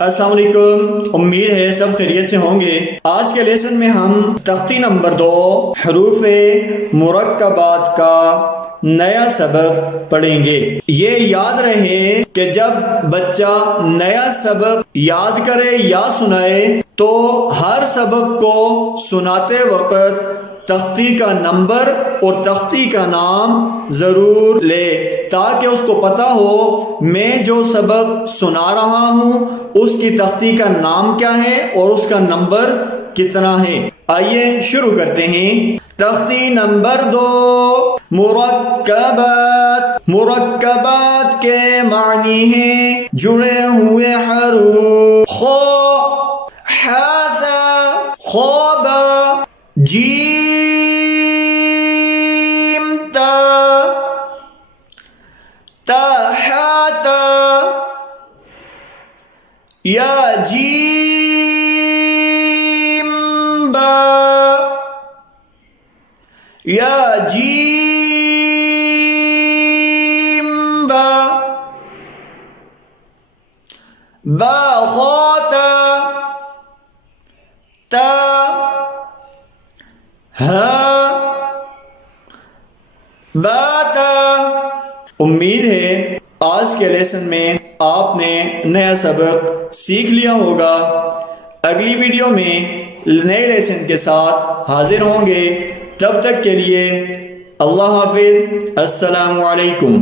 السلام علیکم، امید ہے سب خیریت سے ہوں گے۔ آج کے لیسن میں ہم تختی نمبر 2 حروف مرکبات کا نیا سبق پڑھیں گے۔ یہ یاد رہے کہ جب بچہ نیا سبق یاد کرے یا سنائے تو ہر سبق کو سناتے وقت تختی کا نمبر اور تختی کا نام ضرور لے، تاکہ اس کو پتہ ہو میں جو سبق سنا رہا ہوں اس کی تختی کا نام کیا ہے اور اس کا نمبر کتنا ہے۔ آئیے شروع کرتے ہیں۔ تختی نمبر 2 مرکبات۔ مرکبات کے معنی ہیں جڑے ہوئے حروف۔ خو، حاثا، خوبا، جیم تا، تحتا، یا جیم با، یا جیم با، با خوتا، تا، ہا، باتا۔ امید ہے آج کے لیسن میں آپ نے نیا سبق سیکھ لیا ہوگا۔ اگلی ویڈیو میں نئے لیسن کے ساتھ حاضر ہوں گے۔ تب تک کے لیے اللہ حافظ، السلام علیکم۔